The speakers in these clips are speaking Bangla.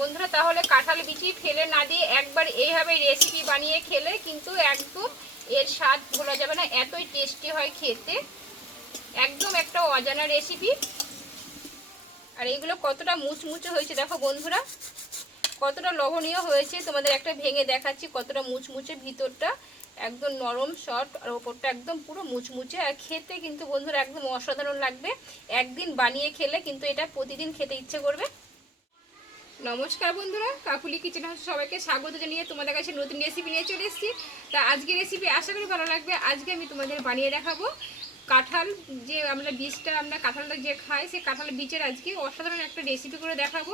বন্ধুরা তাহলে কাঁঠাল বিচি ফেলে না দিয়ে একবার এইভাবে রেসিপি বানিয়ে খেলে কিন্তু একদম এর স্বাদ ভোলা যাবে না, এতই টেস্টি হয় খেতে। একদম একটা অজানা রেসিপি। আর এইগুলো কতটা মুচমুচে হয়েছে দেখো বন্ধুরা, কতটা লোভনীয় হয়েছে। তোমাদের একটা ভেঙে দেখাচ্ছি কতটা মুচমুচে, ভিতরটা একদম নরম সফট আর ওপরটা একদম পুরো মুচমুচে। আর খেতে কিন্তু বন্ধুরা একদম অসাধারণ লাগবে। একদিন বানিয়ে খেলে কিন্তু এটা প্রতিদিন খেতে ইচ্ছে করবে। নমস্কার বন্ধুরা, কাকুলি কিচেন হাউসে সবাইকে স্বাগত জানিয়ে তোমাদের কাছে নতুন রেসিপি নিয়ে চলে এসেছি। তা আজকে রেসিপি আশা করি ভালো লাগবে। আজকে আমি তোমাদের বানিয়ে দেখাবো কাঁঠাল, যে আমরা বীজটা, আমরা কাঁঠালটা যে খাই সেই কাঁঠাল বীজের আজকে অসাধারণ একটা রেসিপি করে দেখাবো।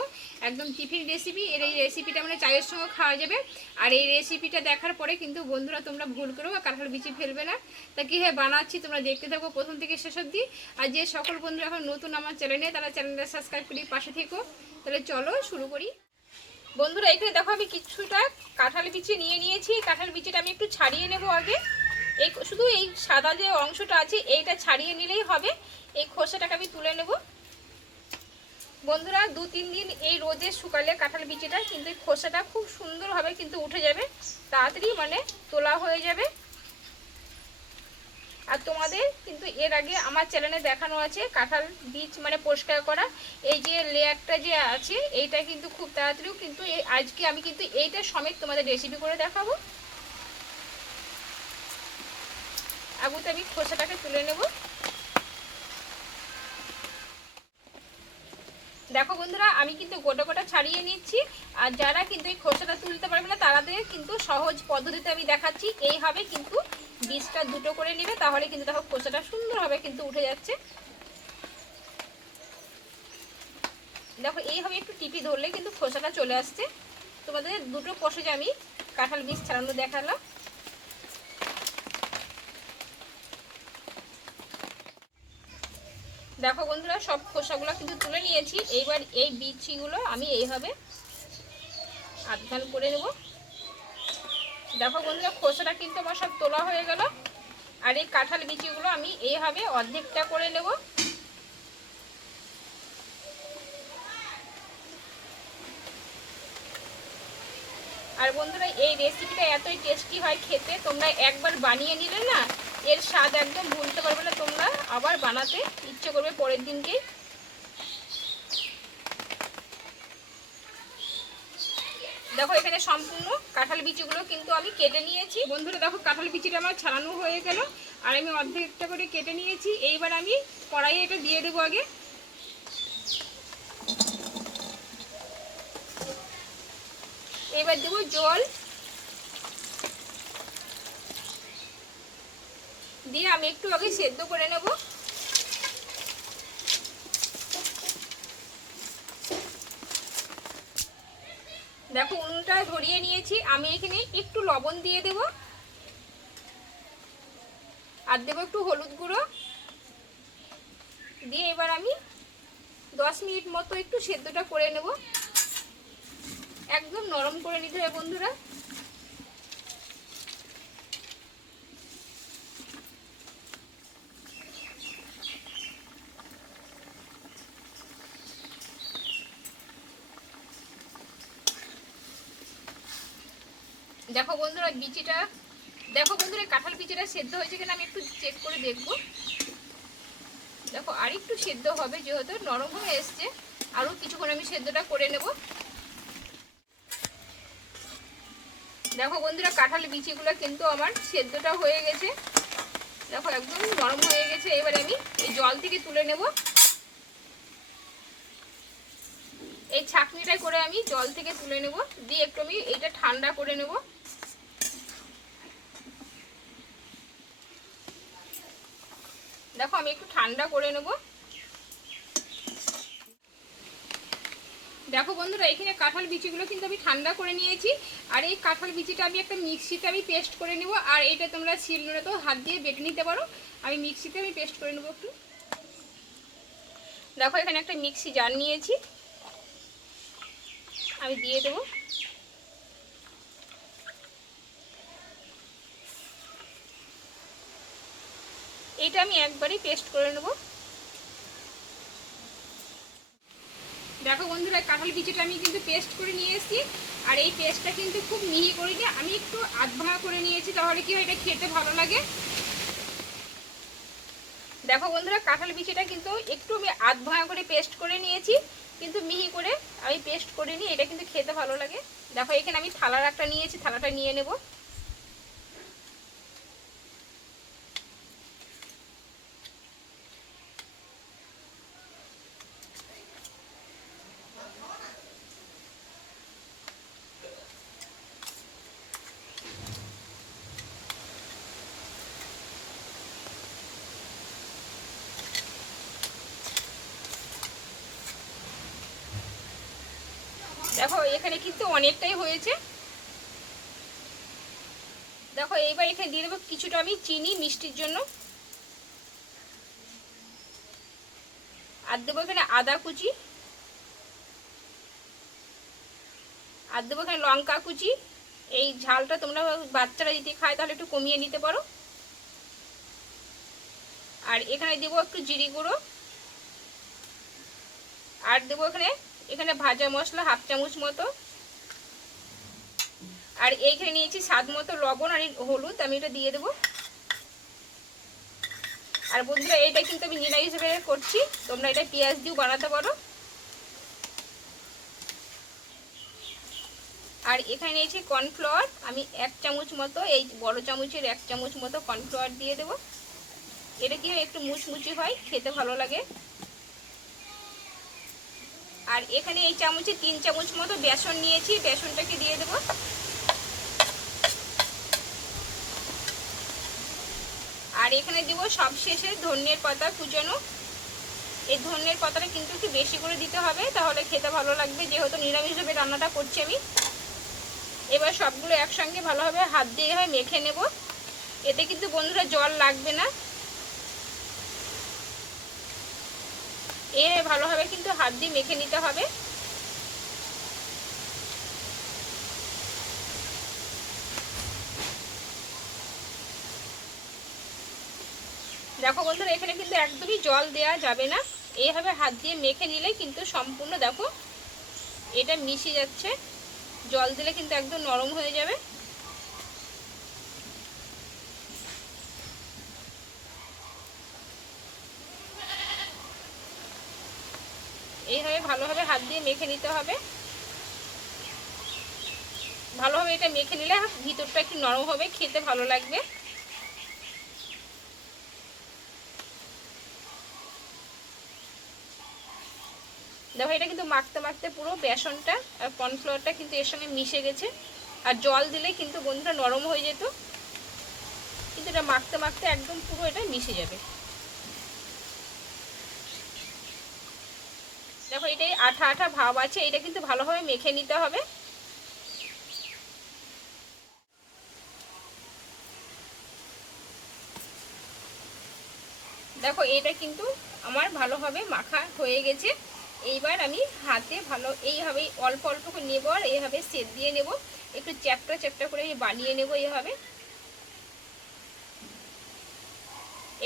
একদম টিফিন রেসিপি। এই রেসিপিটা আমরা চায়ের সঙ্গে খাওয়া যাবে। আর এই রেসিপিটা দেখার পরে কিন্তু বন্ধুরা তোমরা ভুল করো কাঁঠাল বিচি ফেলবে না। তা কীভাবে বানাচ্ছি তোমরা দেখতে থাকো প্রথম থেকে শেষ অবধি। আর যে সকল বন্ধুরা এখন নতুন আমার চ্যানেলে, তারা চ্যানেলটা সাবস্ক্রাইব করে পাশে থেকো। তাহলে চলো শুরু করি। বন্ধুরা এখানে দেখো আমি কিছুটা কাঁঠাল বিচি নিয়ে নিয়েছি। কাঁঠাল বিচিটা আমি একটু ছাড়িয়ে নেব আগে। এই শুধু এই সাদা যে অংশটা আছে এইটা ছাড়িয়ে নিলেই হবে। এই খোসাটাকে আমি তুলে নেব। বন্ধুরা 2-3 দিন এই রোদে শুকালে কাঁঠাল বিচিটা কিন্তু এই খোসাটা খুব সুন্দরভাবে কিন্তু উঠে যাবে, তাড়াতাড়ি মানে তোলা হয়ে যাবে। আর তোমাদের কিন্তু এর আগে আমার চ্যানেলে দেখানো আছে কাঁঠাল বীজ মানে পরিষ্কার করা, এই যে লেয়ারটা যে আছে এইটা কিন্তু খুব তাড়াতাড়িও কিন্তু আজকে আমি কিন্তু এইটা সমেত তোমাদের রেসিপি করে দেখাবো। আগুতে আমি খোসাটাকে তুলে নেব। দেখো বন্ধুরা আমি কিন্তু গোটা গোটা ছাড়িয়ে নিচ্ছি। আর যারা কিন্তু এই খোসাটা তুলতে পারবে না তাদের কিন্তু সহজ পদ্ধতিতে আমি দেখাচ্ছি। এইভাবে কিন্তু বীজটা দুটো করে নেবে, তাহলে কিন্তু দেখো খোসাটা সুন্দরভাবে কিন্তু উঠে যাচ্ছে। দেখো এইভাবে একটু টিপি ধরলে কিন্তু খোসাটা চলে আসছে। তোমাদের দুটো প্রসেসে আমি কাঁঠাল বীজ ছাড়ানো দেখালাম। দেখো বন্ধুরা সব খোসাগুলো কিন্তু তুলে নিয়েছি। এইবার এই বীজগুলো আমি এইভাবে আধখান করে নেব। দেখো বন্ধুরা খোসাটা কিন্তু আমার সব তোলা হয়ে গেল। আর এই কাঁঠাল বিচিগুলো আমি এইভাবে অর্ধেকটা করে নেব। আর বন্ধুরা এই রেসিপিটা এতই টেস্টি হয় খেতে, তোমরা একবার বানিয়ে নিলে না এর স্বাদ একদম ভুলতে পারবে না, তোমরা আবার বানাতে ইচ্ছে করবে পরের দিনকে। দেখো এখানে সম্পূর্ণ কাঁঠাল বিচিগুলো কিন্তু আমি কেটে নিয়েছি। বন্ধুরা দেখো কাঁঠাল বিচিটা আমার ছাড়ানো হয়ে গেল। আর আমি অর্ধেকটা করে কেটে নিয়েছি। এইবার আমি কড়াইয়ে এটা দিয়ে দেবো আগে। এবার দেবো জল, দিয়ে আমি একটু আগে সেদ্ধ করে নেব। দেখো উনুনটা ধরিয়ে নিয়েছি। আমি এখানে একটু লবণ দিয়ে দেব, আর দেবো একটু হলুদ গুঁড়ো দিয়ে এবার আমি 10 মিনিট মতো একটু সেদ্ধটা করে নেব। একদম নরম করে নিতে হবে বন্ধুরা। দেখো বন্ধুরা বিচিটা, দেখো বন্ধুরা কাঁঠাল বিচিটা সেদ্ধ হয়েছে কিনা আমি একটু চেক করে দেখব। দেখো আর একটু সেদ্ধ হবে, যেহেতু নরম হয়ে এসছে আরও কিছুক্ষণ আমি সেদ্ধটা করে নেব। দেখো বন্ধুরা কাঁঠাল বিচিগুলো কিন্তু আমার সেদ্ধটা হয়ে গেছে। দেখো একদম নরম হয়ে গেছে। এবার আমি এই জল থেকে তুলে নেব। এই ছাঁকনিটা করে আমি জল থেকে তুলে নেব, দিয়ে একটু আমি এটা ঠান্ডা করে নেব। দেখো আমি একটু ঠান্ডা করে নেব। দেখো বন্ধুরা এখানে কাঁঠাল বিচিগুলো কিন্তু আমি ঠান্ডা করে নিয়েছি। আর এই কাঁঠাল বিচিটা আমি একটা মিক্সিতে আমি পেস্ট করে নেব। আর এটা তোমরা শিলনোড়াতেও হাত দিয়ে বেটে নিতে পারো। আমি মিক্সিতে আমি পেস্ট করে নেব একটু। দেখো এখানে একটা মিক্সি জার নিয়েছি, আমি দিয়ে দেবো। এটা আমি একবারই পেস্ট করে নেব। দেখো বন্ধুরা, কাঁঠাল বিচিটা আমি কিন্তু পেস্ট করে নিয়ে এসেছি। আর এই পেস্টটা কিন্তু খুব মিহি করিনি, আমি একটু আধ ভাঙা করে নিয়েছি, তাহলে কি হয় এটা খেতে ভালো লাগে। দেখো বন্ধুরা, কাঁঠাল বিচিটা কিন্তু একটু আমি আধ ভাঙা করে পেস্ট করে নিয়েছি, কিন্তু মিহি করে আমি পেস্ট করে নিই, এটা কিন্তু খেতে ভালো লাগে। দেখো এখানে আমি থালার একটা নিয়েছি, থালাটা নিয়ে নেব। দেখো এখানে কিন্তু অনেকটাই হয়েছে। দেখো এইবার এখানে দিয়ে দেবো কিছুটা আমি চিনি মিষ্টির জন্য, আর দেবো এখানে আদা কুচি, আর দেবো এখানে লঙ্কা কুচি। এই ঝালটা তোমরা বাচ্চারা যদি খায় তাহলে একটু কমিয়ে নিতে পারো। আর এখানে দেবো একটু জিরে গুঁড়ো, আর দেবো এখানে এখানে ভাজা মশলা হাফ চামচ মতো, আর এইখানে নিয়েছি স্বাদ মতো লবণ আর হলুদ, আমি এটা দিয়ে দেবো। আর বন্ধুরা, এইটা কিন্তু আমি নিরামিষ হিসেবে করছি, তোমরা এটা পেঁয়াজ দিয়েও বানাতে পারো। আর এখানে নিয়েছি কর্নফ্লাওয়ার, আমি 1 চামচ মতো, এই বড় চামচের 1 চামচ মতো কর্নফ্লাওয়ার দিয়ে দেবো। এটা কি হয় একটু মুচমুচি হয়, খেতে ভালো লাগে। আর এখানে এই চামচে 3 চামচ মতো বেসন নিয়েছি, বেসনটাকে দিয়ে দেবো। আর এখানে দেবো সবশেষে ধনিয়ার পাতা কুচানো। এই ধনিয়ার পাতাটা কিন্তু একটু বেশি করে দিতে হবে, তাহলে খেতে ভালো লাগবে, যেহেতু নিরামিষভাবে রান্নাটা করছি আমি। এবার সবগুলো একসঙ্গে ভালোভাবে হাত দিয়ে মেখে নেব। এতে কিন্তু বন্ধুরা জল লাগবে না, ভালোভাবে কিন্তু হাত দিয়ে মেখে নিতে হবে। দেখো বন্ধুরা, এখানে কিন্তু একদমই জল দেওয়া যাবে না, এইভাবে হাত দিয়ে মেখে নিলে কিন্তু সম্পূর্ণ দেখো এটা মিশে যাচ্ছে। জল দিলে কিন্তু একদম নরম হয়ে যাবে। এইভাবে ভালোভাবে হাত দিয়ে মেখে নিতে হবে। ভালোভাবে এটা মেখে নিলে ভিতরটা একটু নরম হবে, খেতে ভালো লাগবে। দেখো এটা কিন্তু মাখতে মাখতে পুরো বেসনটা আর কর্নফ্লাওয়ারটা কিন্তু এর সঙ্গে মিশে গেছে। আর জল দিলে কিন্তু বন্ধুরা নরম হয়ে যেত, কিন্তু এটা মাখতে মাখতে একদম পুরো এটা মিশে যাবে। দেখো এটাই আঠা আঠা ভাব আছে, এটা কিন্তু ভালোভাবে মেখে নিতে হবে। দেখো এটা কিন্তু আমার ভালোভাবে মাখা হয়ে গেছে। এইবার আমি হাতে ভালো এইভাবে অল্প অল্প করে নেব, আর এইভাবে সেট দিয়ে নেব, একটু চ্যাপটা চ্যাপটা করে আমি বানিয়ে নেব এইভাবে।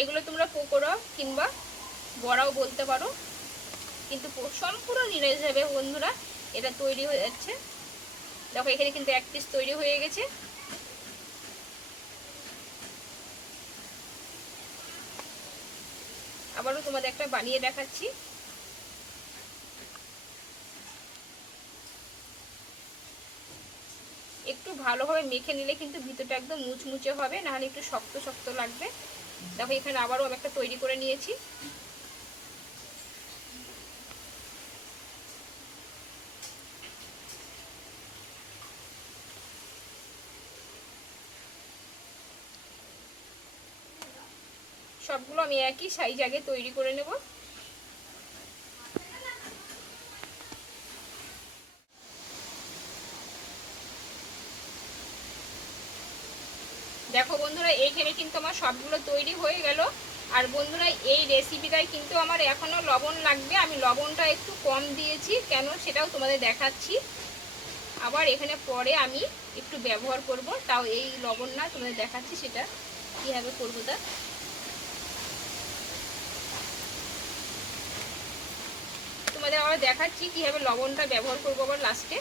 এগুলো তোমরা পকোড়া কিংবা বড়াও বলতে পারো, কিন্তু সম্পূর্ণ নিরামিষভাবে বন্ধুরা এটা তৈরি হয়ে যাচ্ছে। দেখো এখানে কিন্তু 1 পিস তৈরি হয়ে গেছে। আবারও তোমাদের একটা বানিয়ে দেখাচ্ছি। একটু ভালোভাবে মেখে নিলে কিন্তু ভিতরটা একদম মুচমুচে হবে, নাহলে একটু শক্ত শক্ত লাগবে। দেখো এখানে আবারও আমি একটা তৈরি করে নিয়েছি। সবগুলো আমি একই সাইজ আগে তৈরি করে নেব। দেখো বন্ধুরা, এইখানে কিন্তু আমার সবগুলো তৈরি হয়ে গেল। আর বন্ধুরা, এই রেসিপিটায় কিন্তু আমার এখনও লবণ লাগবে, আমি লবণটা একটু কম দিয়েছি, কেন সেটাও তোমাদের দেখাচ্ছি। আবার এখানে পরে আমি একটু ব্যবহার করব, তাও এই লবণ না, তোমাদের দেখাচ্ছি সেটা কীভাবে করবো। তোমাদের আবার দেখাচ্ছি কীভাবে লবণটা ব্যবহার করবো আবার লাস্টে।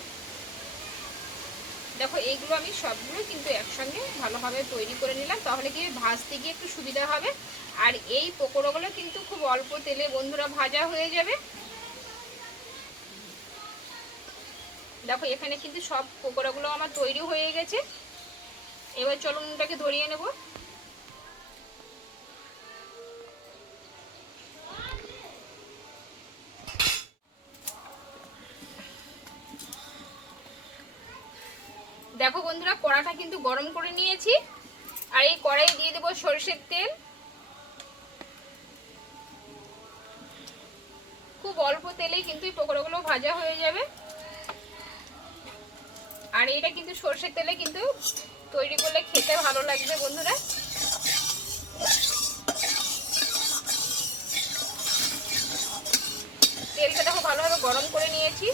দেখো এইগুলো আমি সবগুলো কিন্তু একসঙ্গে ভালোভাবে তৈরি করে নিলাম, তাহলে কি ভাজতে গিয়ে একটু সুবিধা হবে। আর এই পকোড়াগুলো কিন্তু খুব অল্প তেলে বন্ধুরা ভাজা হয়ে যাবে। দেখো এখানে কিন্তু সব পকোড়াগুলো আমার তৈরি হয়ে গেছে। এবার চলো উনুনটাকে ধরিয়ে নেব। দেখো বন্ধুরা কড়াটা কিন্তু গরম করে নিয়েছি, আর এই কড়াইয়ে দিয়ে দেবো সরষের তেল। খুব অল্প তেলেই কিন্তু এই পকোড়াগুলো ভাজা হয়ে যাবে। আর এটা কিন্তু সরষের তেলে কিন্তু তৈরি করলে খেতে ভালো লাগবে বন্ধুরা। তেলটা দেখো ভালোভাবে গরম করে নিয়েছি।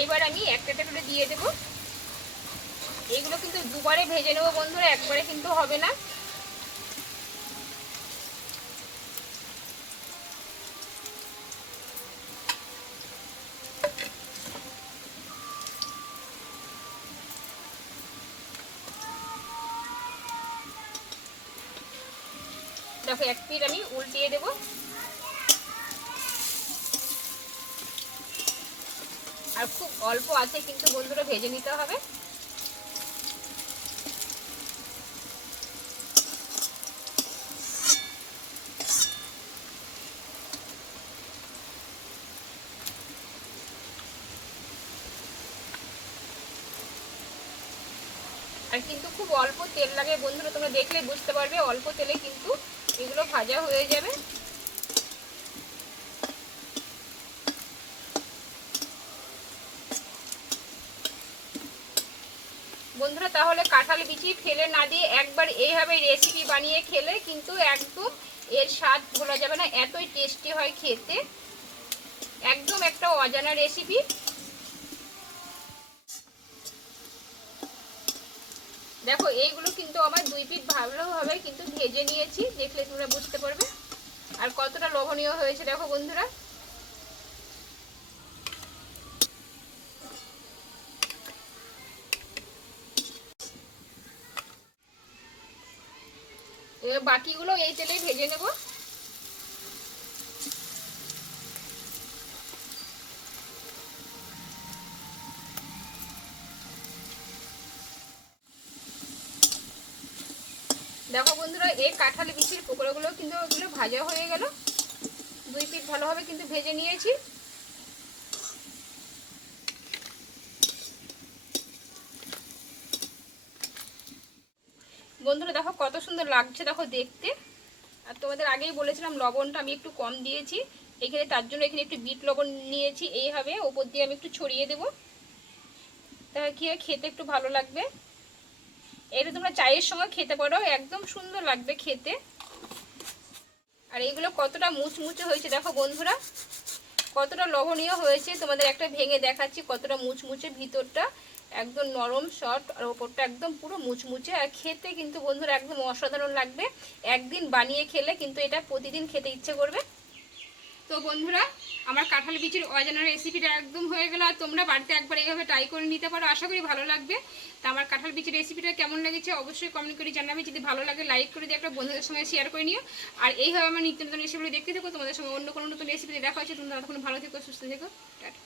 এইবার আমি একটা একটা করে দিয়ে দেবো। এইগুলো কিন্তু দুবারে ভেজে নেবো বন্ধুরা, একবারে কিন্তু হবে না। দেখো এক পিঠ আমি উল্টিয়ে দেবো। আর খুব অল্প আছে কিন্তু বন্ধুরা ভেজে নিতে হবে। আর কিন্তু খুব অল্প তেল লাগে বন্ধুরা, তোমরা দেখলে বুঝতে পারবে অল্প তেলে কিন্তু এগুলো ভাজা হয়ে যাবে। বন্ধুরা তাহলে কাঁঠাল বিচি ফেলে না দিয়ে একবার এইভাবে রেসিপি বানিয়ে খেলে কিন্তু একদম এর স্বাদ ভোলা যাবে না, এতই টেস্টি হয় খেতে। একদম একটা অজানা রেসিপি। দেখো এইগুলো কিন্তু আমার দুই পিঠ ভালোভাবে কিন্তু ভেজে নিয়েছি, দেখলে তোমরা বুঝতে পারবে আর কতটা লোভনীয় হয়েছে। দেখো বন্ধুরা এবার বাকিগুলো এই তেলেই ভেজে নেব। দেখো বন্ধুরা এই কাঁঠাল বিচির পকোড়াগুলো কিন্তু ওগুলো ভাজা হয়ে গেল, দুই পিঠ ভালোভাবে কিন্তু ভেজে নিয়েছি। বন্ধুরা দেখো কত সুন্দর লাগছে দেখো দেখতে। আর তোমাদের আগেই বলেছিলাম লবণটা আমি একটু কম দিয়েছি এখানে, তার জন্য এখানে একটু বিট লবণ নিয়েছি। এইভাবে ওপর দিয়ে আমি একটু ছড়িয়ে দেবো, তাহলে কি খেতে একটু ভালো লাগবে। এটা তোমরা চায়ের সঙ্গে খেতে পারো, একদম সুন্দর লাগবে খেতে। আর এইগুলো কতটা মুচমুচে হয়েছে দেখো বন্ধুরা, কতটা লোভনীয় হয়েছে। তোমাদের একটা ভেঙে দেখাচ্ছি কতটা মুচমুচে, ভিতরটা একদম নরম সফট আর ওপরটা একদম পুরো মুচমুচে। আর খেতে কিন্তু বন্ধুরা একদম অসাধারণ লাগবে। একদিন বানিয়ে খেলে কিন্তু এটা প্রতিদিন খেতে ইচ্ছে করবে। তো বন্ধুরা আমার কাঁঠাল বিচির অজানা রেসিপিটা একদম হয়ে গেল। আর তোমরা বাড়িতে একবার এইভাবে ট্রাই করে নিতে পারো, আশা করি ভালো লাগবে। তো আমার কাঁঠাল বিচির রেসিপিটা কেমন লেগেছে অবশ্যই কমেন্ট করে জানাবে। যদি ভালো লাগে লাইক করে দিয়ে একটা বন্ধুদের সঙ্গে শেয়ার করে নিও। আর এইভাবে আমার নিত্য নতুন রেসিপিগুলো দেখতে থাকো। তোমাদের সঙ্গে অন্য কোনো নতুন রেসিপিতে দেখা হচ্ছে। তোমরা তখন ভালো থেকো, সুস্থ থেকো, টাটা।